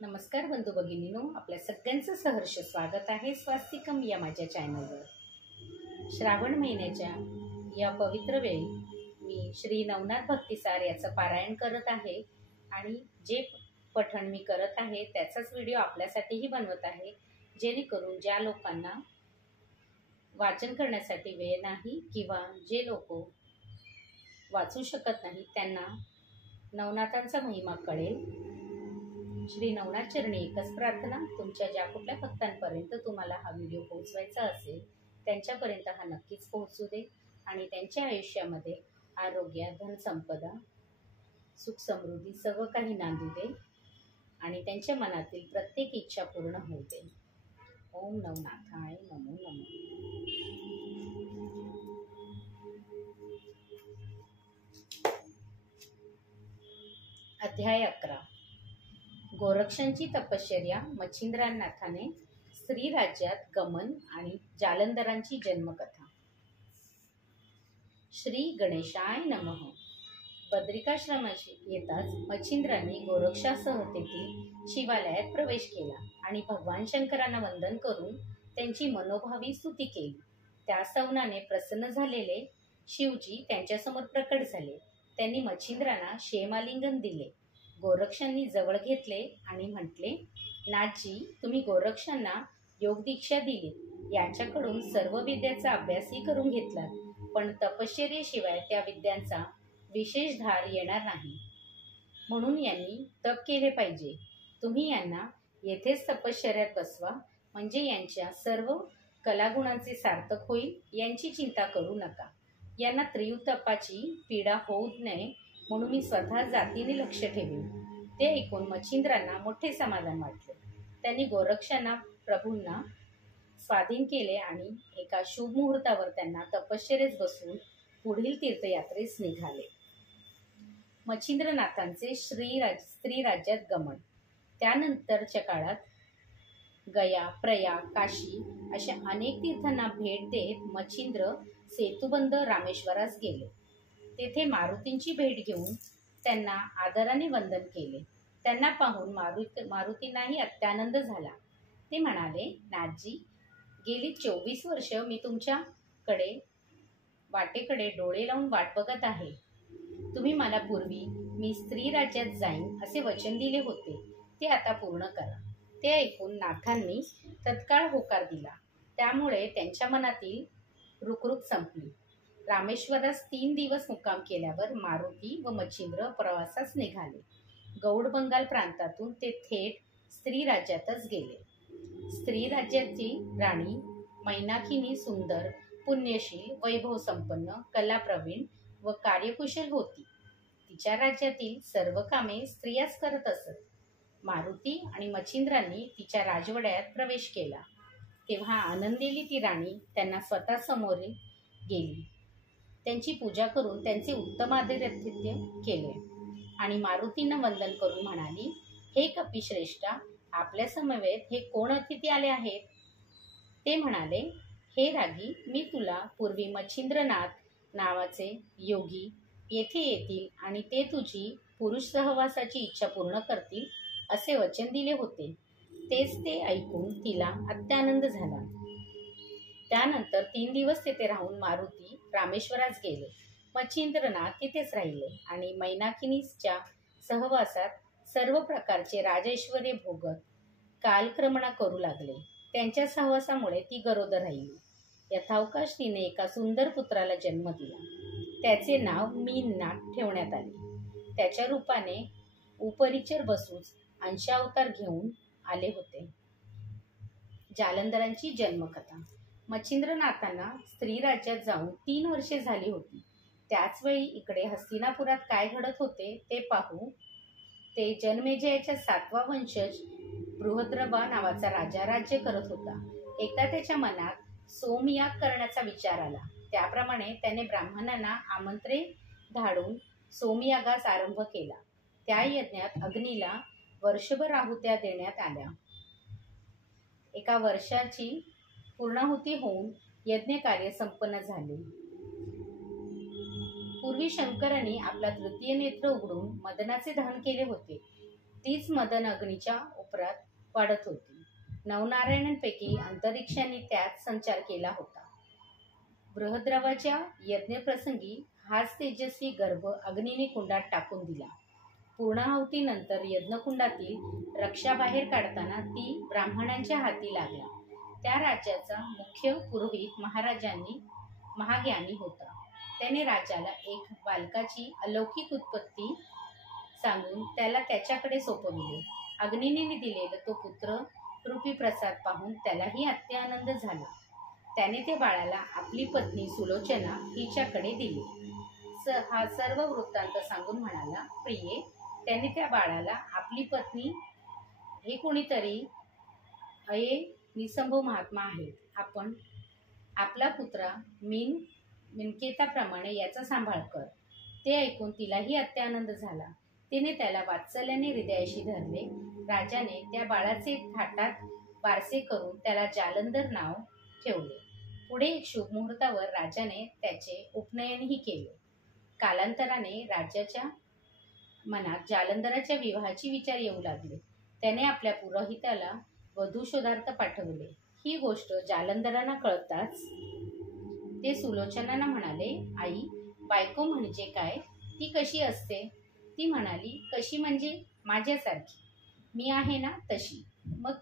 नमस्कार बंधू भगिनींनो, आपल्या सगळ्यांचं सहर्ष स्वागत आहे स्वास्तिकम या माझ्या चॅनलवर। श्रावण महिन्याच्या या पवित्र वेळी मी श्री नवनाथ भक्तिसार याचं पारायण करत आहे आणि जे पठण मी करत आहे त्याचाच व्हिडिओ आपल्यासाठीही बनवत आहे, जेणेकरून ज्या लोकांना वाचन करण्यासाठी वेळ नाही किंवा जे लोक वाचू शकत नाही त्यांना नवनाथांचा महिमा कळेल। श्री नवनाथ चरणी एकच प्रार्थना, तुमच्या ज्या कुठल्या भक्तांपर्यंत तुम्हाला हा व्हिडिओ पोहोचवायचा असेल त्यांच्यापर्यंत हा नक्कीच पोहोचू दे आणि त्यांच्या आयुष्यामध्ये आरोग्य, धनसंपदा, सुख समृद्धी सर्व काही नांदू दे आणि त्यांच्या मनातील प्रत्येक इच्छा पूर्ण होऊ दे। ओम नवनाथाय नमो नमः। अध्याय 11। गोरक्षांची तपश्चर्या, मच्छिंद्रनाथाने स्त्री राज्यात गमन आणि जालंधरांची जन्मकथा। श्री गणेशाय नमः। बद्रिकाश्रमाशी येताच मच्छिंद्रांनी गोरक्षासह तेथील शिवालयात प्रवेश केला आणि भगवान शंकरांना वंदन करून त्यांची मनोभावी स्तुती केली। त्या सवनाने प्रसन्न झालेले शिवजी त्यांच्यासमोर प्रकट झाले। त्यांनी मच्छिंद्रांना क्षेमालिंगन दिले। गोरक्षांनी जवळ घेतले आणि म्हटले, नाथजी, तुम्ही गोरक्षांना योग दीक्षा दिली, यांच्याकडून सर्व विद्याचा अभ्यासही करून घेतला, पण तपश्चर्येशिवाय त्या विद्यांचा विशेष धार येणार नाही, म्हणून यांनी तप केले पाहिजे। तुम्ही यांना येथेच तपश्चर्यात बसवा, म्हणजे यांच्या सर्व कलागुणांचे सार्थक होईल, यांची चिंता करू नका। यांना त्रियुतपाची पीडा होऊ नये म्हणून मी स्वतः जातीने लक्ष ठेवेन। ते ऐकून मच्छिंद्रांना मोठे समाधान वाटले। त्यांनी गोरक्षांना प्रभूंना स्वाधीन केले आणि एका शुभ मुहूर्तावर त्यांना तपश्चर्येत बसून पुढील तीर्थयात्रेस निघाले। मच्छिंद्रनाथांचे स्त्री राज्यात गमन। त्यानंतरच्या काळात गया, प्रयाग, काशी अशा अनेक तीर्थांना भेट देत मच्छिंद्र सेतुबंध रामेश्वरास गेले। तेथे मारुतींची भेट घेऊन त्यांना आदराने वंदन केले। त्यांना पाहून मारुतींनाही अत्यानंद झाला। ते म्हणाले, नाथजी, गेली 24 वर्ष मी तुमच्याकडे वाटेकडे डोळे लावून वाट बघत आहे। तुम्ही मला पूर्वी मी स्त्री राज्यात जाईन असे वचन दिले होते, ते आता पूर्ण करा। ते ऐकून नाथांनी तत्काळ होकार दिला। त्यामुळे त्यांच्या मनातील रुखरुख संपली। रामेश्वरास 3 दिवस मुक्काम केल्यावर मारुती व मच्छिंद्र प्रवासास निघाले। गौड बंगाल प्रांतातून ते थेट स्त्री राज्यातच गेले। स्त्री राज्याची राणी मैनाकिनी सुंदर, पुण्यशील, वैभव संपन्न, कलाप्रवीण व कार्यकुशल होती। तिच्या राज्यातील सर्व कामे स्त्रियाच करत असत। मारुती आणि मच्छिंद्रांनी तिच्या राजवाड्यात प्रवेश केला तेव्हा आनंदेली ती राणी त्यांना स्वतः समोर गेली। त्यांची पूजा करून त्यांचे उत्तम आतिथ्य केले आणि मारुतींना वंदन करून म्हणाली, हे कपिश्रेष्ठा, आपल्या समवेत हे कोण अतिथी आले आहेत? ते म्हणाले, हे रागी, मी तुला पूर्वी मच्छिंद्रनाथ नावाचे योगी येथे येतील आणि ते तुझी पुरुष सहवासाची इच्छा पूर्ण करतील असे वचन दिले होते। तेच ते ऐकून तिला अत्यानंद झाला। त्यानंतर 3 दिवस तेथे राहून मारुती रामेश्वरास गेले। मच्छिंद्रनाथ तिथेच राहिले आणि मैनाकिनीच्या सहवासात सर्व प्रकारचे राजैश्वर्य भोगत कालक्रमणा करू लागले। त्यांच्या सहवासामुळे ती गरोदर राहिली। यथावकाश तिने एका सुंदर पुत्राला जन्म दिला। त्याचे नाव मीननाथ ठेवण्यात आले। त्याच्या रूपाने उपरिचर बसूच अंशावतार घेऊन आले होते। जालंधरांची जन्मकथा। मच्छिंद्रनाथांना स्त्री राज्यात जाऊन 3 वर्षे झाली होती। त्याचवेळी इकडे हस्तिनापुरात काय घडत होते ते पाहू। ते जनमेजयाच्या 7वा वंशज बृहद्रवा नावाचा राजा राज्य करत होता। एकदा त्याच्या मनात सोमयाग करण्याचा विचार आला। त्याप्रमाणे त्याने ब्राह्मणांना आमंत्रे धाडून सोमयागास आरंभ केला। त्या यज्ञात अग्नीला वर्षभर आहुत्या देण्यात आल्या। एका वर्षाची पूर्णाहुती होऊन यज्ञकार्य संपन्न झाले। पूर्वी शंकरांनी आपला तृतीय नेत्र उघडून मदनाचे दहन केले होते। तीच मदन अग्नीच्या उपरात वाढत होती. नवनारायणांपैकी अंतरिक्षाने त्यात संचार केला होता. बृहद्रवाच्या यज्ञप्रसंगी हाच तेजस्वी गर्भ अग्नीने कुंडात टाकून दिला. पूर्णाहुतीनंतर यज्ञकुंडातील रक्षा बाहेर काढताना ती ब्राह्मणांच्या हाती लागला. त्या राज्याचा मुख्य पुरोहित महाज्ञानी होता. त्याने राजाला एक बालकाची अलौकिक उत्पत्ती सांगून त्याला त्याच्याकडे सोपविले. अग्नीने दिलेला तो पुत्र रूपी प्रसाद पाहून त्यालाही अत्यानंद झाला. त्याने त्या बाळाला आपली पत्नी सुलोचना हिच्याकडे दिले. हा सर्व वृत्तांत सांगून म्हणाला, प्रिये, त्याने त्या बाळाला आपली पत्नी हे कोणीतरी अये निसंभव महात्मा आहेत. आपण आपला पुत्रा मिनकेताप्रमाणे याचा सांभाळ कर. ते ऐकून तिलाही अत्यानंद झाला. तिने त्याला वात्सल्याने हृदयाशी धरले. राजाने त्या बाळाचे थाटात बारसे करून त्याला जालंधर नाव ठेवले. पुढे एक शुभ मुहूर्तावर राजाने त्याचे उपनयनही केले. कालांतराने राजाच्या मनात जालंधराच्या विवाहाची विचार येऊ लागले. त्याने आपल्या पुरोहिताला वधू शोधार्थ पाठवले. ही गोष्ट जालंधरांना कळताच ते सुलोचनाला म्हणाले, आई, बायको म्हणजे काय? ती कशी असते? ती म्हणाली, कशी म्हणजे माझ्यासारखी. मी आहे ना तशी. मग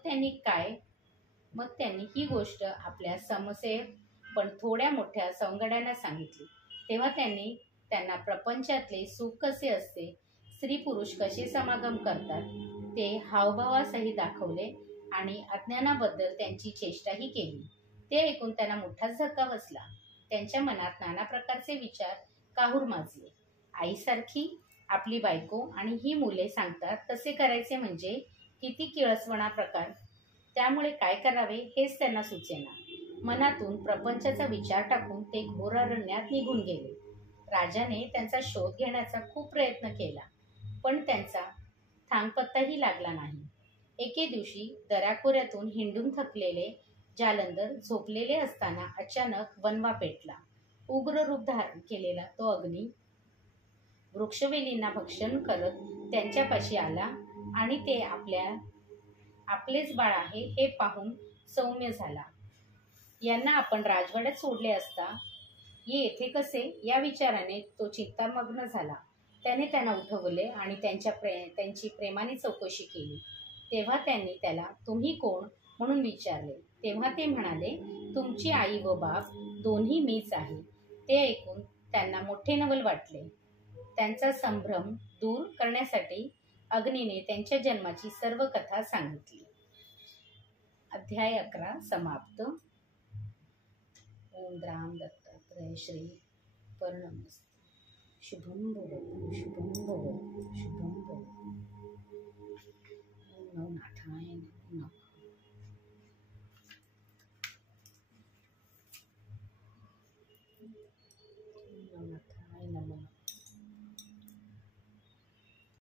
त्यांनी ही गोष्ट आपल्या समसेत पण थोड्या मोठ्या सवंगड्यांना सांगितली. तेव्हा त्यांना प्रपंचातले सुख कसे असते, स्त्री पुरुष कसे समागम करतात ते हावभावासहित दाखवले आणि अज्ञानाबद्दल त्यांची चेष्टाही केली. ते ऐकून त्यांना मोठाच धक्का बसला. त्यांच्या मनात नाना प्रकारचे विचार काहूर माजले. आईसारखी आपली बायको आणि ही मुले सांगतात तसे करायचे म्हणजे किती किळसवाणा प्रकार. त्यामुळे काय करावे हेच त्यांना सुचेना. मनातून प्रपंचाचा विचार टाकून ते घोर अरण्यात निघून गेले. राजाने त्यांचा शोध घेण्याचा खूप प्रयत्न केला, पण त्यांचा थांगपत्ताही लागला नाही. एके दिवशी दऱ्याखोऱ्यातून हिंडून थकलेले जालंधर झोपलेले असताना अचानक वणवा पेटला. उग्र रूप धारण केलेला तो अग्नी वृक्षवेलींना भक्षण करत त्यांच्यापाशी आला आणि ते आपलेच बाळ आहे हे पाहून सौम्य झाला. यांना आपण राजवाड्यात सोडले असता येथे कसे, या विचाराने तो चिंतामग्न झाला. त्याने त्यांना उठवले आणि त्यांची प्रेमाने चौकशी केली. तेव्हा त्यांनी त्याला तुम्ही कोण म्हणून विचारले. तेव्हा ते म्हणाले, तुमची आई व बाप दोन्ही मीच आहे. ते ऐकून त्यांना मोठे नवल वाटले. त्यांचा संभ्रम दूर करण्यासाठी अग्नीने त्यांच्या जन्माची सर्व कथा सांगितली. अध्याय 11 समाप्त. ओम राम दत्तात्रय श्री पर्णमस्तु. शुभम भवतु शुभम भवतु शुभम भवतु.